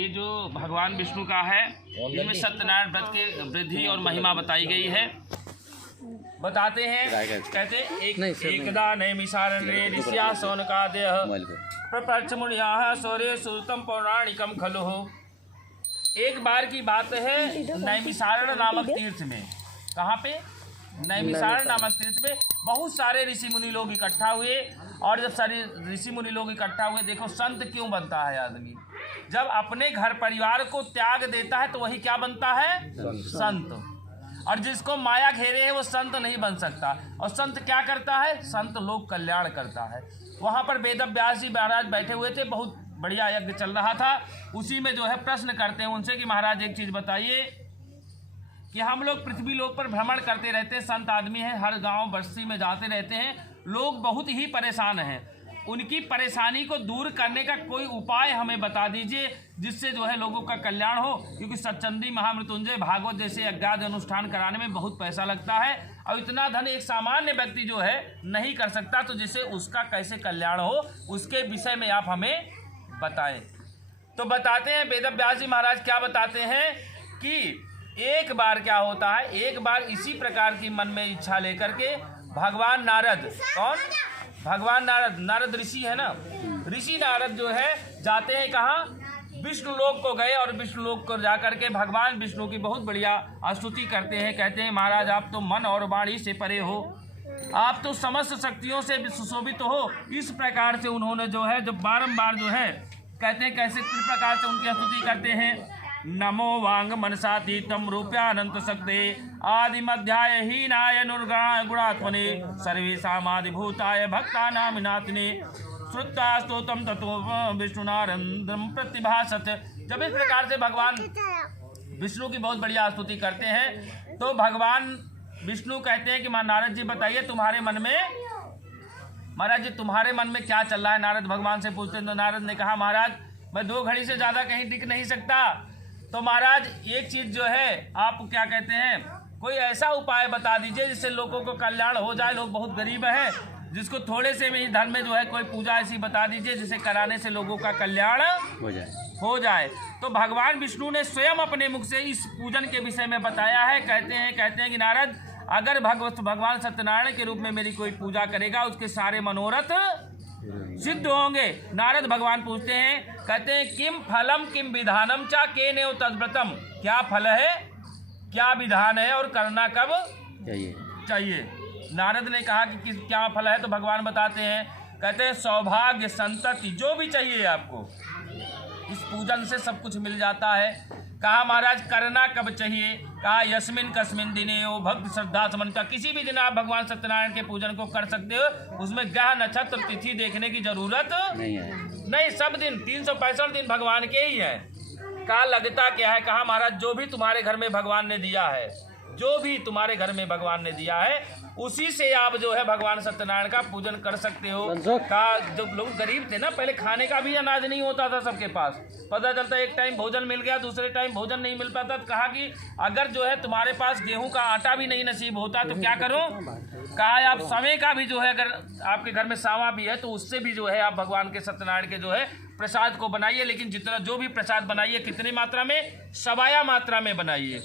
ये जो भगवान विष्णु का है, इसमें सत्यनारायण व्रत के वृद्धि और महिमा बताई गई है। बताते हैं, कहते एकदा नैमिषारण्ये ऋषिया शौनकादयः प्रपंच मुनियाः सौरे सुरतम पौराणिकम खलु। एक बार की बात है, नैमिषारण्य नामक तीर्थ में। कहाँ पे? नैमिषारण्य नामक तीर्थ में बहुत सारे ऋषि मुनि लोग इकट्ठा हुए। और जब सारे ऋषि मुनि लोग इकट्ठा हुए, देखो संत क्यों बनता है आदमी? जब अपने घर परिवार को त्याग देता है तो वही क्या बनता है? संत। और जिसको माया घेरे है वो संत नहीं बन सकता। और संत क्या करता है? संत लोक कल्याण करता है। वहाँ पर वेद व्यास जी महाराज बैठे हुए थे, बहुत बढ़िया यज्ञ चल रहा था। उसी में जो है प्रश्न करते हैं उनसे कि महाराज एक चीज़ बताइए कि हम लोग पृथ्वी लोक पर भ्रमण करते रहते हैं, संत आदमी हैं, हर गांव बस्ती में जाते रहते हैं, लोग बहुत ही परेशान हैं। उनकी परेशानी को दूर करने का कोई उपाय हमें बता दीजिए जिससे जो है लोगों का कल्याण हो। क्योंकि सत्चंदी महामृत्युंजय भागवत जैसे यज्ञादि अनुष्ठान कराने में बहुत पैसा लगता है और इतना धन एक सामान्य व्यक्ति जो है नहीं कर सकता। तो जिससे उसका कैसे कल्याण हो उसके विषय में आप हमें बताएं। तो बताते हैं वेद व्यास जी महाराज क्या बताते हैं कि एक बार क्या होता है, एक बार इसी प्रकार की मन में इच्छा लेकर के भगवान नारद, कौन? भगवान नारद, नारद ऋषि है ना, ऋषि नारद जो है जाते हैं कहाँ? विष्णु लोक को गए। और विष्णु लोक को जाकर के भगवान विष्णु की बहुत बढ़िया स्तुति करते हैं। कहते हैं महाराज आप तो मन और वाणी से परे हो, आप तो समस्त शक्तियों से सुशोभित हो। इस प्रकार से उन्होंने जो है जब बारंबार जो है कहते हैं कैसे किस प्रकार से उनकी स्तुति करते हैं। नमो वांग मनसातीतम रूप्यानंत शक्ते आदि मध्याय हीनाय गुणात्मने सर्वेशामादिभूताय भक्तानामिनात्मने श्रुत्वा स्तोत्रम ततो विष्णुनारंदम प्रतिभासत। जब इस प्रकार से भगवान विष्णु की बहुत बढ़िया स्तुति करते हैं तो भगवान विष्णु कहते हैं कि नारद जी बताइए तुम्हारे मन में, महाराज जी तुम्हारे मन में क्या चल रहा है? नारद भगवान से पूछते हैं। तो नारद ने कहा महाराज मैं 2 घड़ी से ज़्यादा कहीं टिक नहीं सकता। तो महाराज एक चीज़ जो है आप क्या कहते हैं, कोई ऐसा उपाय बता दीजिए जिससे लोगों को कल्याण हो जाए। लोग बहुत गरीब हैं, जिसको थोड़े से में ही धन में जो है कोई पूजा ऐसी बता दीजिए जिसे कराने से लोगों का कल्याण हो जाए। तो भगवान विष्णु ने स्वयं अपने मुख से इस पूजन के विषय में बताया है। कहते हैं कि नारद अगर भगवान सत्यनारायण के रूप में मेरी कोई पूजा करेगा उसके सारे मनोरथ सिद्ध होंगे। नारद भगवान पूछते हैं, कहते हैं किम फलम किम विधानम चा केनेव तद्व्रतम, क्या फल है, क्या विधान है और करना कब चाहिए? नारद ने कहा कि क्या फल है? तो भगवान बताते हैं, कहते हैं सौभाग्य संतति जो भी चाहिए आपको इस पूजन से सब कुछ मिल जाता है। कहा महाराज करना कब चाहिए? कहा यस्मिन कस्मिन दिने हो भक्त श्रद्धा समन्विता, किसी भी दिन आप भगवान सत्यनारायण के पूजन को कर सकते हो। उसमें ग्रह नक्षत्र तिथि देखने की जरूरत नहीं, सब दिन 365 दिन भगवान के ही है। कहा लगता क्या है? कहा महाराज जो भी तुम्हारे घर में भगवान ने दिया है, जो भी तुम्हारे घर में भगवान ने दिया है उसी से आप जो है भगवान सत्यनारायण का पूजन कर सकते हो। कहा जब लोग गरीब थे ना, पहले खाने का भी अनाज नहीं होता था सबके पास, पता चलता एक टाइम भोजन मिल गया दूसरे टाइम भोजन नहीं मिल पाता। तो कहा कि अगर जो है तुम्हारे पास गेहूं का आटा भी नहीं नसीब होता तो क्या करो? कहा आप समय का भी जो है अगर आपके घर में सावा भी है तो उससे भी जो है आप भगवान के सत्यनारायण के जो है प्रसाद को बनाइए। लेकिन जितना जो भी प्रसाद बनाइए कितनी मात्रा में? सवाया मात्रा में बनाइए,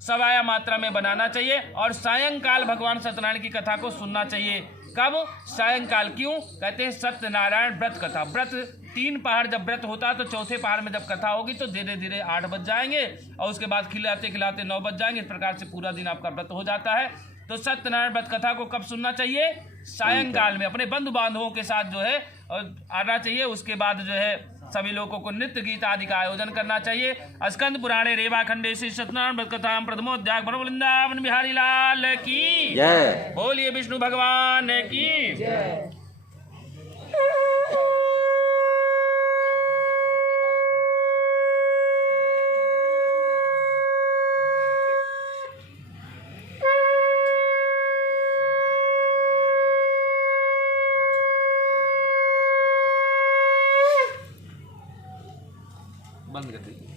सवाया मात्रा में बनाना चाहिए। और सायंकाल भगवान सत्यनारायण की कथा को सुनना चाहिए। कब? सायंकाल। क्यों? कहते हैं सत्यनारायण व्रत कथा। व्रत 3 पहाड़ जब व्रत होता है तो चौथे पहाड़ में जब कथा होगी तो धीरे धीरे 8 बज जाएंगे और उसके बाद खिलाते खिलाते 9 बज जाएंगे। इस प्रकार से पूरा दिन आपका व्रत हो जाता है। तो सत्यनारायण व्रत कथा को कब सुनना चाहिए? सायंकाल में अपने बंधु बांधवों के साथ जो है आना चाहिए। उसके बाद जो है सभी लोगों को नृत्य गीत आदि का आयोजन करना चाहिए। स्कंद पुराणे रेवा खंडे श्री सत्यनारायण व्रत कथा प्रथमोध्याय वृंदावन बिहारी लाल की जय। बोलिए विष्णु भगवान की जय। बंद कर दीजिए।